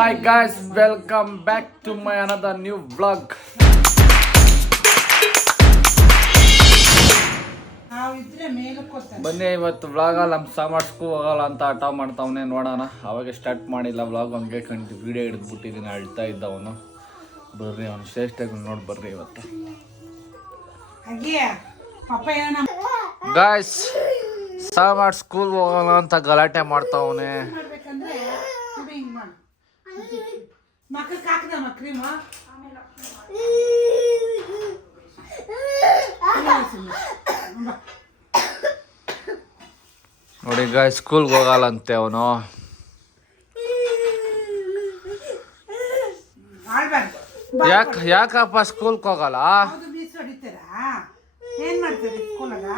Hi guys, welcome back to my another new vlog. ಬನ್ನಿ ಇವತ್ತು ವ್ಲಾಗಲ್ಲಿ ನಮ್ಮ ಸಾಮರ್ಥ್ಯಕ್ಕೂ ಹೋಗಲ್ಲ ಅಂತ ಆಟ ಮಾಡ್ತಾವನೆ ನೋಡೋಣ. ಅವಾಗ ಸ್ಟಾರ್ಟ್ ಮಾಡಿಲ್ಲ ವ್ಲಾಗ್, ಹಂಗೆ ವಿಡಿಯೋ ಹಿಡಿದ್ಬಿಟ್ಟಿದ್ದೀನಿ, ಅಳ್ತಾ ಇದ್ದವನು. ಬರ್ರಿ ಅವನು ಶ್ರೇಷ್ಠ ನೋಡಿ ಬರ್ರಿ ಇವತ್ತು. ಗಾಯ್ಸ್, ಸಾಮರ್ಥ್ಯ ಸ್ಕೂಲ್ ಹೋಗಲ್ಲ ಅಂತ ಗಲಾಟೆ ಮಾಡ್ತಾವನೆ. ನೋಡಿ ಗಾಯ್ಸ್, ಸ್ಕೂಲ್ಗೆ ಹೋಗಲ್ಲಂತೆ ಅವನು. ಯಾಕಪ್ಪ ಸ್ಕೂಲ್ಗೆ ಹೋಗಲ್ಲ? ಏನ್ ಮಾಡ್ತೀರಿ ಸ್ಕೂಲಾಗ?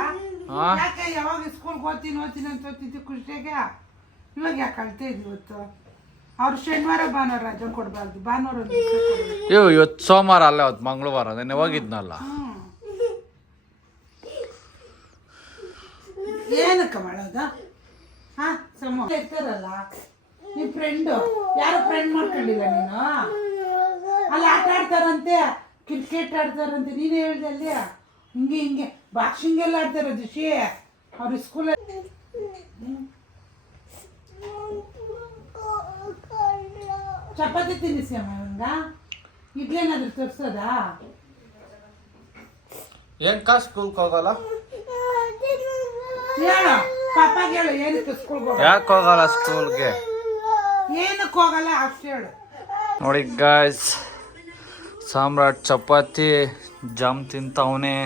ಯಾಕೆ ಯಾವಾಗ ಸ್ಕೂಲ್ಗೆ ಓದ್ತೀನಿ ಅಂತ ಓದ್ತಿದ್ದೆ ಖುಷಿಯಾಗ, ಇವಾಗ ಯಾಕೆ ಅಳ್ತಾ ಇದ್ವಿ? ಇವತ್ತು ಅವ್ರು ಶನಿವಾರ ಭಾನುವಾರ ರಜೆ ಕೊಡ್ಬಾರ್ದು, ಭಾನುವಾರ ಇವತ್ತು ಸೋಮವಾರ ಅಲ್ಲ, ಇವತ್ತು ಮಂಗಳವಾರ. ನೆನ್ನೆ ಹೋಗಿದ್ನಲ್ಲ. ಏನಕ್ಕ ಮಾಡೋದ? ಹಾ ಸಮ ಇರ್ತಾರಲ್ಲ ನಿಮ್ ಫ್ರೆಂಡು, ಯಾರು ಫ್ರೆಂಡ್ ಮಾಡ್ಕೊಂಡಿಲ್ಲ ನೀನು? ಅಲ್ಲಿ ಆಟ ಆಡ್ತಾರಂತೆ, ಕ್ರಿಕೆಟ್ ಆಡ್ತಾರಂತೆ, ನೀನೇ ಹೇಳ್ದೆ ಅಲ್ಲಿ. ಹಿಂಗೆ ಬಾಕ್ಸಿಂಗ್ ಎಲ್ಲ ಆಡ್ತಾರೆ ದಿಶಿ ಅವ್ರ ಸ್ಕೂಲಲ್ಲಿ. ಚಪಾತಿ ತಿನ್ನಿಸಿ ಅಮ್ಮ ಇವಂಗ. ಇಡ್ಲೇನಾದ್ರೂ ತೋರ್ಸೋದಾ? ಏನ್ಕ ಸ್ಕೂಲ್ಗೆ ಹೋಗಲ್ಲ? ಹೇಳು ಪಾಪಾಗೆ, ಹೇಳು ಏನಕ್ಕೆ ಸ್ಕೂಲ್ಗೆ ಹೋಗಲ್ಲ? ಯಾಕೆ ಹೋಗಲ್ಲ ಸ್ಕೂಲ್ಗೆ? ಏನಕ್ಕೆ ಹೋಗಲ್ಲ ಅಷ್ಟು ಹೇಳು. ನೋಡಿ ಗಾಯ್ಸ್, ಸಾಮ್ರಾಟ್ ಚಪಾತಿ ಜಾಮ್ ತಿಂತವನೆ.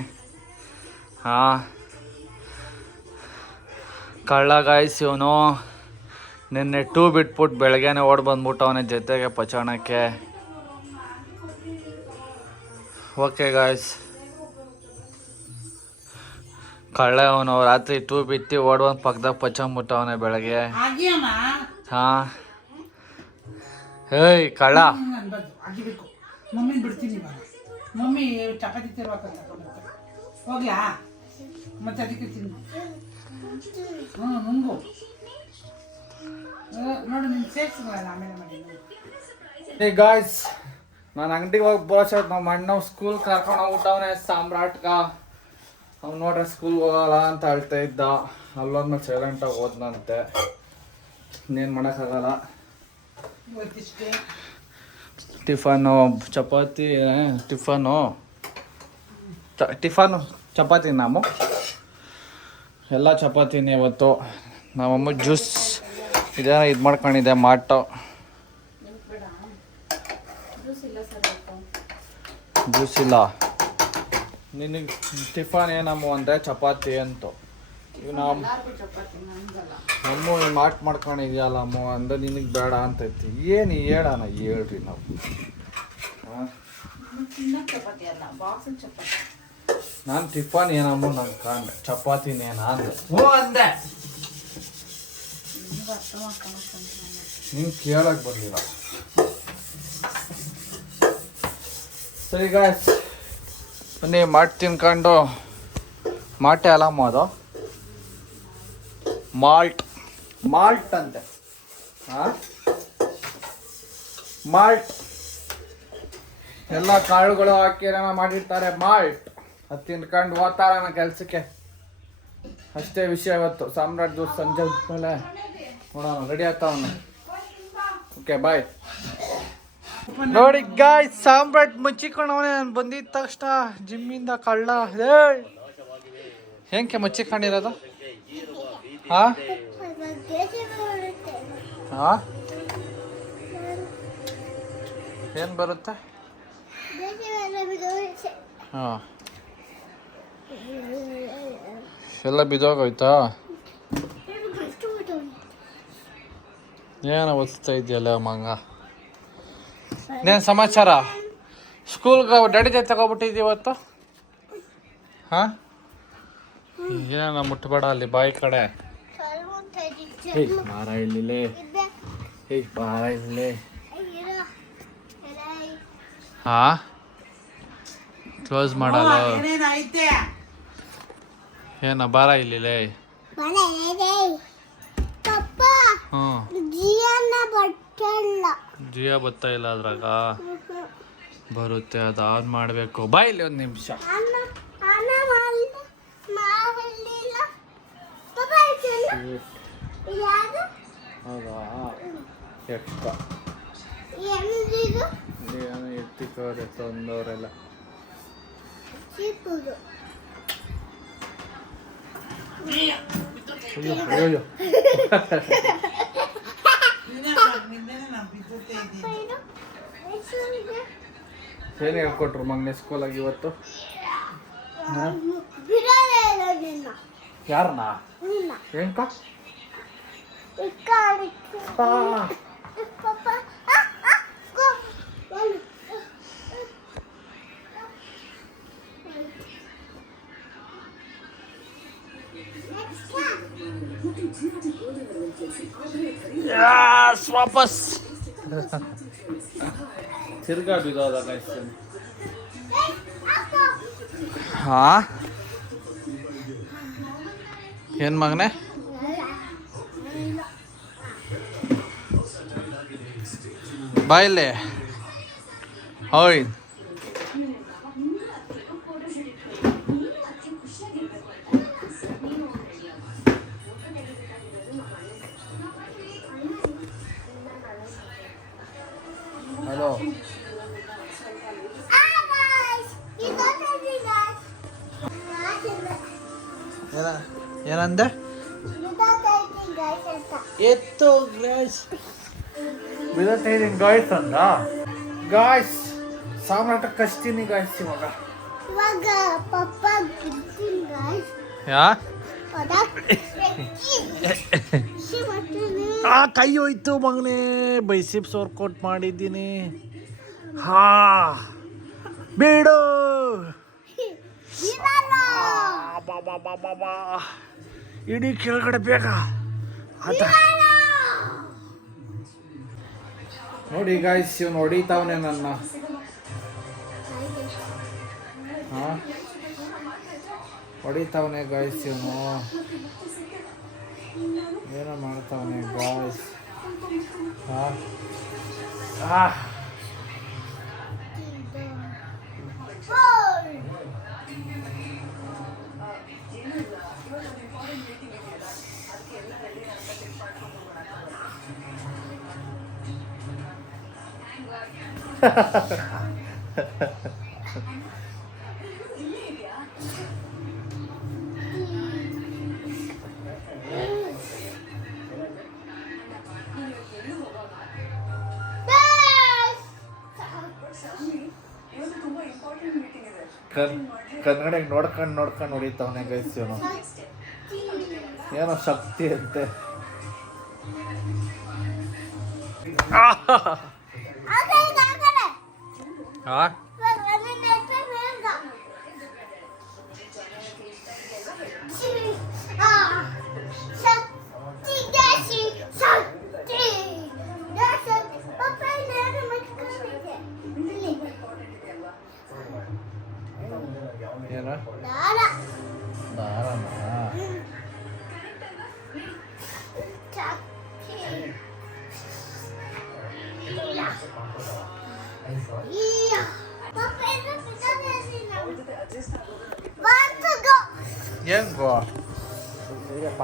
ಕಳ್ಳ ಗಾಯ್ಸ್ ಇವನು. ನಿನ್ನೆ 2 ಬಿಟ್ಬಿಟ್ಟು ಬೆಳಗ್ಗೆನೆ ಓಡ್ ಬಂದ್ಬಿಟ್ಟವನೆ ಜೊತೆಗೆ ಪಚಾಣಕ್ಕೆ. ಓಕೆ ಗಾಯ್ಸ್, ಕಳ್ಳ ಅವನು. ರಾತ್ರಿ 2 ಬಿಟ್ಟು ಓಡ್ ಬಂದು ಪಕ್ಕದಾಗ ಪಚಾಂಬಿಟ್ಟವನೆ ಬೆಳಗ್ಗೆ. ಏಯ್ ಕಳ್ಳ, ಮಮ್ಮಿನ ಬಿಡ್ತೀನಿ, ಮಮ್ಮಿ ಚಪಾತಿ ತಿರ್ಬೇಕಂತ ಹೋಗ್ಲಾ? ಮತ್ತೆ ಅದಕ್ಕೆ ತಿನ್ನು. ನುಂಗು ನೋಡು, ನಿನ್ ಸೇರ್ಸಿಲ್ಲ ಆಮೇಲೆ ಮಾಡಿ. ಏ ಗಾಯ್ಸ್, ನಾನು ಅಂಗಡಿಗೆ ಹೋಗಿ ಬರೋಷತ್ ನಮ್ಮ ಅಣ್ಣ ಸ್ಕೂಲ್ ಕರ್ಕೊಂಡು ಹೋಗ್ಬಿಟ್ಟವನೆ ಸಾಮ್ರಾಟ್ಗ. ಅವ್ನು ನೋಡ್ರೆ ಸ್ಕೂಲ್ಗೆ ಹೋಗಲ್ಲ ಅಂತ ಹೇಳ್ತಾ ಇದ್ದ. ಅಲ್ಲೊಂದ್ಮೇಲೆ ಸೈಲೆಂಟಾಗಿ ಹೋದ್ನಂತೆ. ಇನ್ನೇನು ಮಾಡೋಕ್ಕಾಗಲ್ಲ. Tiffin chapati, tiffin chapati. ನಾವು ಎಲ್ಲ ಚಪಾತಿನೇ ಇವತ್ತು. ನಮ್ಮಮ್ಮ ಜ್ಯೂಸ್ ಇದೇನೋ ಇದು ಮಾಡ್ಕೊಂಡಿದ್ದೆ, ಮಾಟೋ ಜ್ಯೂಸ್ ಇಲ್ಲ. ನಿನಗೆ ಟಿಫನ್ ಏನಮ್ಮ ಅಂದರೆ ಚಪಾತಿ ಅಂತು. ಇವು ನಮ್ಮ ಮಾಟ್ ಮಾಡ್ಕೊಂಡಿದ್ಯಲ್ಲ ಅಮ್ಮ ಅಂದ್ರೆ ನಿನಗೆ ಬೇಡ ಅಂತೈತಿ. ಏನು ಹೇಳೋಣ, ಹೇಳ್ರಿ ನಾವು. ನಾನು ಟಿಫನ್ ಏನಮ್ಮ ನಂಗೆ ಕಾಣೆ, ಚಪಾತಿನೇನ ಅಂದೆ. ಹ್ಞೂ ಅಂದೆ. ನಿಂಗೆ ಕೇಳಕ್ಕೆ ಬಂದಿಲ್ಲ. ಸರಿ ಗಾಯ್ಸ್, ಬನ್ನಿ ಮಾಟ್ ತಿನ್ಕೊಂಡು. ಮಾಟೆ ಅಲ್ಲಮ್ಮ ಅದು, ಮಾಲ್ಟ್ ಅಂತೆ. ಮಾಲ್ಟ್ ಎಲ್ಲ ಕಾಳುಗಳು ಹಾಕಿರೋಣ ಮಾಡಿರ್ತಾರೆ. ಮಾಲ್ಟ್ ಅದು ತಿನ್ಕೊಂಡು ಹೋಗ್ತಾರ ಕೆಲಸಕ್ಕೆ. ಅಷ್ಟೇ ವಿಷಯ ಇವತ್ತು. ಸಾಮ್ರಾಟ್ ಜ್ಯೂಸ್ ಸಂಜೆ ಮೇಲೆ ನೋಡೋಣ, ರೆಡಿ ಆಗ್ತಾವನ್ನ. Okay bye. ನೋಡಿ ಗಾಯ್ಸ್, ಸಾಮ್ರಾಟ್ ಮುಚ್ಚಿಕೊಂಡವನೇ. ನಾನು ಬಂದಿದ್ದ ತಕ್ಷಣ ಜಿಮ್ಮಿಂದ ಕಳ್ಳ. ಹೆಂಗೆ ಮುಚ್ಚಿಕೊಂಡಿರೋದು? ಏನು ಬರುತ್ತೆ? ಎಲ್ಲ ಬಿದ್ದೋಗೋಯ್ತಾ? ಏನೋ ಓದಿಸ್ತಾ ಇದೆಯಲ್ಲ ಮಂಗ. ಏನು ಸಮಾಚಾರ? ಸ್ಕೂಲ್ಗೆ ಡ್ಯಾಡಿ ಜೊತೆ ತಗೊಬಿಟ್ಟಿದ್ದಿ ಇವತ್ತು? ಏನೋ ಮುಟ್ಬೇಡ ಅಲ್ಲಿ ಬಾಯಿ ಕಡೆ. ಬಾರ ಇಲ್ಲಿಲೇ, ಬಾರ ಇಲ್ಲೇ. ಕ್ಲೋಸ್ ಮಾಡಲ್ಲ. ಏನ ಬಾರ ಇಲ್ಲಿಲೇ. ಹ್ಞೂ ಜಿಯೋ ಬರ್ತಾ ಇಲ್ಲ ಅದ್ರಾಗ. ಬರುತ್ತೆ, ಅದು ಆನ್ ಮಾಡಬೇಕು. ಬಾ ಇಲ್ಲಿ ಒಂದು ನಿಮಿಷ. ಹೌದಾ, ಎಕ್ಕ ಏನೋ ಎತ್ತಿಕೋರೆ ತಂದವರೆಲ್ಲ. ಅಯ್ಯೋ ಏನ್ ಹೇಳ್ಕೊಟ್ರು ಮಗನೇ ಸ್ಕೂಲಾಗಿ ಇವತ್ತು? ಯಾರನ್ನ? ಏನ್ಕ? ವಾಪಸ್ ತಿರ್ಗಾ ಬಿದ್ದೋದ ಗೈಸ್. ಹಾ ಏನ್ ಮಗನೇ? ಬಾಯಿಲೆ ಹೋಯ್. ಹಲೋ, ಏನಂದೆ? ಎತ್ತು ಗ್ರಾಯ್ಸ್ ಬಿಡತ್ತೈದಿನ್ ಗಾಯ್ಸ್ ಅಂದ. ಗಾಯ್ಸ್ ಸಾಮ್ರಾಟ ಕಚ್ತೀನಿ ಗಾಯ್ಸ್ ಇವಾಗ. ಯಾ ಕೈ ಹೋಯ್ತು ಮಗನೇ, ಬೈಸಿಪ್ಸ್ ವರ್ಕೌಟ್ ಮಾಡಿದ್ದೀನಿ. ಹಾ ಬಿಡು. ಬಾ ಇಡೀ ಕೆಳಗಡೆ ಬೇಗ ಆತ. ನೋಡಿ ಗಾಯ್ಸ್, ಇವನು ಹೊಡಿತಾವನೆ ನನ್ನ. ಹಾ ಹೊಡಿತಾವನೆ ಗಾಯ್ಸ್, ಇವನು ಏನೋ ಮಾಡ್ತಾವನೆ ಗಾಯ್ಸ್. ಹಾ ಕನ್ನಡಿಗೆ ನೋಡ್ಕೊಂಡು ಹೊಡಿತಾವನೆ ಗೈಸ್ ಇವನು. ಏನೋ ಶಕ್ತಿ ಅಂತೆ. ಏನ ಹೆಂಗೋ ಈಗಪ್ಪ.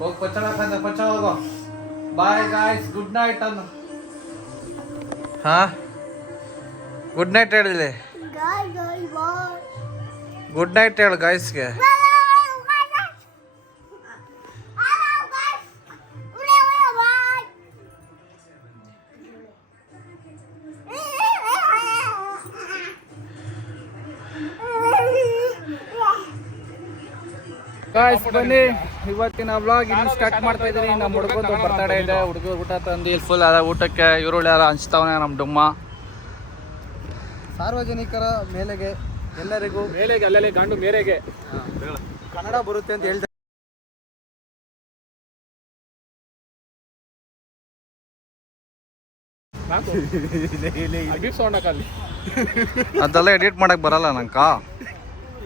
ಹೋಗಿ ಪಚ್ಚ ಹೋಗೋ. ಬಾಯ್ ಗಾಯ್ಸ್, ಗುಡ್ ನೈಟ್ ಅನ್ನು. ಹಾ ಗುಡ್ ನೈಟ್ ಹೇಳಿದೆ. ಗುಡ್ ನೈಟ್ ಹೇಳು ಗಾಯ್ಸ್ಗೆ. ಗಾಯ್ಸ್ ಬನ್ನಿ, ಇವತ್ತಿನ ವ್ಲಾಗ್ ಇನ್ನು ಸ್ಟಾರ್ಟ್ ಮಾಡ್ತಾ ಇದ್ದೀನಿ. ನಮ್ಮ ಹುಡುಗದ್ದು ಬರ್ತಡೇ ಇದೆ. ಹುಡುಗ ಊಟ ತಂದು ಇಲ್ಲಿ ಫುಲ್ ಅದ. ಊಟಕ್ಕೆ ಈರುಳ್ಳಿ ಎಲ್ಲ ಹಂಚ್ತಾವನೆ ನಮ್ಮ ಡುಮ್ಮ. ಸಾರ್ವಜನಿಕರ ಮೇಲೆಗೆ ಎಲ್ಲರಿಗೂ ಅಲ್ಲಲ್ಲಿ ಗಂಡು ಮೇರೆಗೆ ಕನ್ನಡ ಬರುತ್ತೆ ಅಂತ ಹೇಳ್ತಾರೆ. ಅದೆಲ್ಲ ಎಡಿಟ್ ಮಾಡಕ್ ಬರಲ್ಲ ನಂಕ.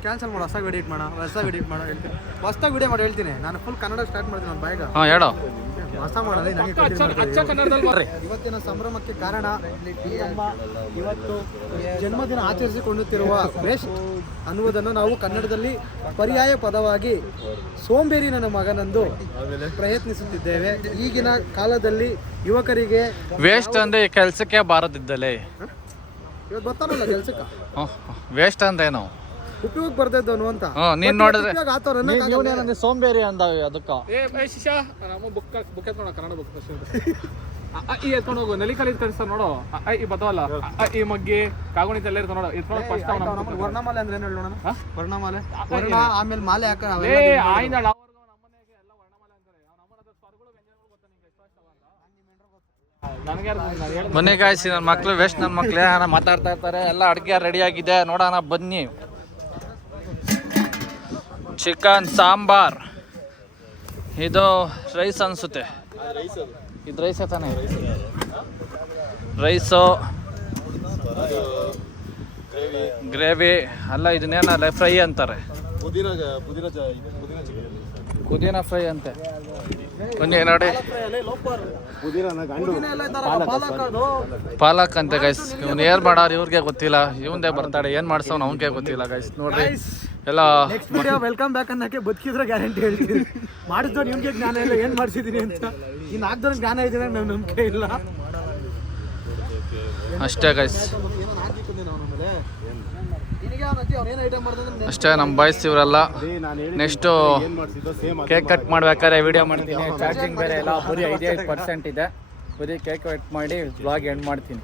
ಕ್ಯಾನ್ಸಲ್ ಮಾಡು, ಹೊಸ ಎಡಿಟ್ ಮಾಡ, ಹೇಳ್ತೀನಿ. ಹೊಸ್ದಾಗಿ ವಿಡಿಯೋ ಮಾಡಿ ಹೇಳ್ತೀನಿ. ನಾನು ಫುಲ್ ಕನ್ನಡ ಸ್ಟಾರ್ಟ್ ಮಾಡ್ತೀನಿ ನನ್ನ ಬಾಯಿಗ. ಹಾಂ ಹೇಳೋ. ಹೊಸ ಮಾಡಲ್ಲ ನನಗೆ. ಇವತ್ತಿನ ಸಂಭ್ರಮಕ್ಕೆ ಕಾರಣ ನಮ್ಮ ಇವತ್ತು ಜನ್ಮದಿನ ಆಚರಿಸಿಕೊಳ್ಳುತ್ತಿರುವ ಬೆಸ್ಟ್ ಅನ್ನುವುದನ್ನು ನಾವು ಕನ್ನಡದಲ್ಲಿ ಪರ್ಯಾಯ ಪದವಾಗಿ ಸೋಂಬೇರಿ ನನ್ನ ಮಗನೆಂದು ಪ್ರಯತ್ನಿಸುತ್ತಿದ್ದೇವೆ. ಈಗಿನ ಕಾಲದಲ್ಲಿ ಯುವಕರಿಗೆ ವೇಸ್ಟ್ ಅಂದ್ರೆ ಕೆಲಸಕ್ಕೆ ಬಾರದಿದ್ದಲೇ. ಇವತ್ತು ಬರ್ತಾನಲ್ಲ ಕೆಲ್ಸಕ್ಕೆ, ವೇಸ್ಟ್ ಅಂದೇನು ಉಪಯೋಗ ಬರ್ದಿದ್ದವನು ಅಂತ. ನೀನ್ ನೋಡಿದ್ರೆ ಆತವ್ರ ಸೋಂಬೇರಿ ಅಂದಾವೆ ಅದಕ್ಕ. ಕನ್ನಡ ಬುಕ್ ಈ ಎತ್ಕೊಂಡು ಹೋಗು, ನಲಿ ಕಲಿ ಕಲಿಸ್ತಾರ ನೋಡು. ಈ ಬದವಲ್ಲ ಈ ಮಗ್ಗಿ ಕಾಗುಣಿತ ಎಲ್ಲ ಇರ್ತಾವ ನೋಡು. ಇಟ್ಕೊಂಡು ಫಸ್ಟ್ ವರ್ಣಮಾಲೆ ಅಂದ್ರೆ ಏನು ಹೇಳೋಣ? ವರ್ಣಮಾಲೆ ವರ್ಣ ಆಮೇಲೆ ಮಾಲೆ ಹಾಕ. ಆಯ್ದಾಳ ಬನ್ನಿ ಗಾಯ್ಸಿ, ನನ್ನ ಮಕ್ಳು ವೇಸ್ಟ್, ನನ್ನ ಮಕ್ಳು ಮಾತಾಡ್ತಾ ಇರ್ತಾರೆ. ಎಲ್ಲ ಅಡುಗೆ ರೆಡಿ ಆಗಿದೆ, ನೋಡೋಣ ಬನ್ನಿ. ಚಿಕನ್ ಸಾಂಬಾರ್, ಇದು ರೈಸ್ ಅನ್ಸುತ್ತೆ. ಇದು ರೈಸೇ ತಾನೇ? ರೈಸು, ಗ್ರೇವಿ ಅಲ್ಲ, ಇದನ್ನೇನಲ್ಲ ಫ್ರೈ ಅಂತಾರೆ. ಪುದೀನ ಫ್ರೈ ಅಂತೆ. ಬನ್ನಿ ನೋಡಿ, ಪಾಲಕ್ ಅಂತೆ ಗೈಸ್. ಇವ್ನು ಏನ್ ಮಾಡಾರ ಇವ್ರಿಗೆ ಗೊತ್ತಿಲ್ಲ, ಇವಂದೇ ಬರ್ತಾಳೆ. ಏನ್ ಮಾಡ್ಸವ್ನು ಅವ್ನಿಗೆ ಗೊತ್ತಿಲ್ಲ ಗೈಸ್. ನೋಡ್ರಿ ಎಲ್ಲ ವೆಲ್ಕಮ್ ಬ್ಯಾಕ್ ಅನ್ನಕ್ಕೆ ಬದುಕಿದ್ರೆ ಗ್ಯಾರಂಟಿ ಹೇಳ್ತೀವಿ. ಮಾಡಿದ್ದವ್ರು ನಿಮ್ಗೆ ಜ್ಞಾನ ಇಲ್ಲ, ಏನ್ ಮಾಡ್ಸಿದೀನಿ ಅಂತ. ಇನ್ನು ಆಗ್ದವ್ರ ಜ್ಞಾನ ಇದೆ, ನಾವು ನಂಬಿಕೆ ಇಲ್ಲ ಅಷ್ಟೇ ಗೈಸ್. ಅಷ್ಟೇ ನಮ್ಮ ಬಾಯ್ಸ್ ಇವರೆಲ್ಲ. ನೆಕ್ಸ್ಟು ಕೇಕ್ ಕಟ್ ಮಾಡ್ಬೇಕಾದ್ರೆ ವಿಡಿಯೋ ಮಾಡ್ತೀನಿ. ಚಾರ್ಜಿಂಗ್ ಬೇರೆ ಎಲ್ಲ ಬರೀ 5% ಇದೆ. ಬರೀ ಕೇಕ್ ಕಟ್ ಮಾಡಿ ಬ್ಲಾಗ್ ಎಂಡ್ ಮಾಡ್ತೀನಿ.